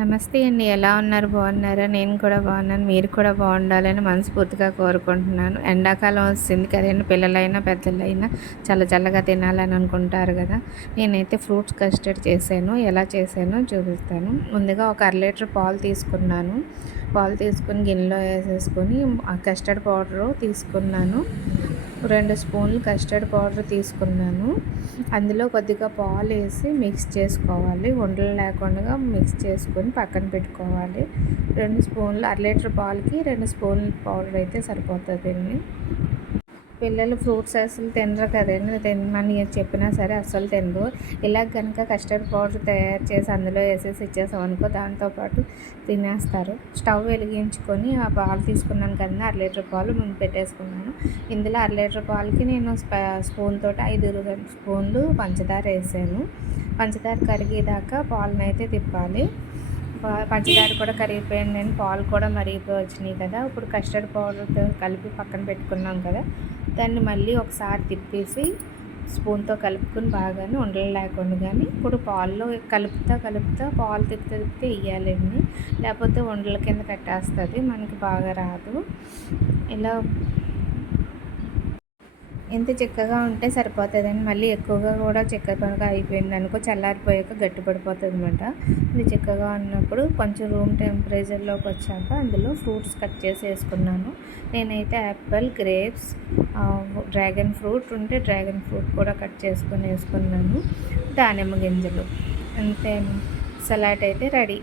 నమస్తే అండి. ఎలా ఉన్నారు? బాగున్నారా? నేను కూడా బాగున్నాను. మీరు కూడా బాగుండాలని మనస్ఫూర్తిగా కోరుకుంటున్నాను. ఎండాకాలం వస్తుంది కదండీ! పిల్లలైనా, పెద్దలైనా చల్లగా తినాలని అనుకుంటారు కదా! నేనైతే ఫ్రూట్స్ కస్టర్డ్ చేశాను. ఎలా చేశానో చూపిస్తాను. ముందుగా ఒక అర లీటర్ పాలు తీసుకున్నాను. పాలు తీసుకొని గిన్నెలో వేసేసుకొని ఆ కస్టర్డ్ పౌడరు తీసుకున్నాను. 2 స్పూన్లు కస్టర్డ్ పౌడర్ తీసుకున్నాను. అందులో కొద్దిగా పాలేసి మిక్స్ చేసుకోవాలి. ఉండలు లేకుండా మిక్స్ చేసుకొని పక్కన పెట్టుకోవాలి. 2 స్పూన్లు అర లీటర్ పాలకి 2 స్పూన్లు పౌడర్ అయితే సరిపోతుందండి. పిల్లలు ఫ్రూట్స్ అసలు తినరు కదండి. తినమని చెప్పినా సరే అస్సలు తినరు. ఇలా కనుక కస్టర్డ్ పౌడర్ తయారు చేసి అందులో వేసేసి ఇచ్చేసామనుకో దాంతోపాటు తినేస్తారు. స్టవ్ వెలిగించుకొని ఆ పాలు తీసుకున్నాను కదా, అర లీటర్ పాలు ముందు పెట్టేసుకున్నాను. ఇందులో అర లీటర్ పాలకి నేను స్పూన్ తోటి 5 స్పూన్లు పంచదార వేసాను. పంచదార కరిగేదాకా పాలనైతే తిప్పాలి. పంచదార కూడా కరిగిపోయిందని పాలు కూడా మరిగిపోయి వచ్చినాయి కదా. ఇప్పుడు కస్టర్డ్ పౌడర్తో కలిపి పక్కన పెట్టుకున్నాం కదా, దాన్ని మళ్ళీ ఒకసారి తిప్పేసి స్పూన్తో కలుపుకొని బాగానే ఉండలు లేకుండా కానీ ఇప్పుడు పాల్లో కలుపుతా పాలు తిప్పితే వేయాలండి. లేకపోతే ఉండల కింద కట్టేస్తుంది, మనకి బాగా రాదు. ఇలా ఎంత చిక్కగా ఉంటే సరిపోతుందండి. మళ్ళీ ఎక్కువగా కూడా చిక్కగా అయిపోయింది అనుకో చల్లారిపోయాక గట్టిపడిపోతుంది అనమాట. ఇది చిక్కగా ఉన్నప్పుడు కొంచెం రూమ్ టెంపరేచర్లోకి వచ్చాక అందులో ఫ్రూట్స్ కట్ చేసి వేసుకున్నాను. నేనైతే యాపిల్, గ్రేప్స్, డ్రాగన్ ఫ్రూట్ ఉంటే డ్రాగన్ ఫ్రూట్ కూడా కట్ చేసుకొని వేసుకున్నాను. దానిమ్మ గింజలు. అంతే, సలాడ్ అయితే రెడీ.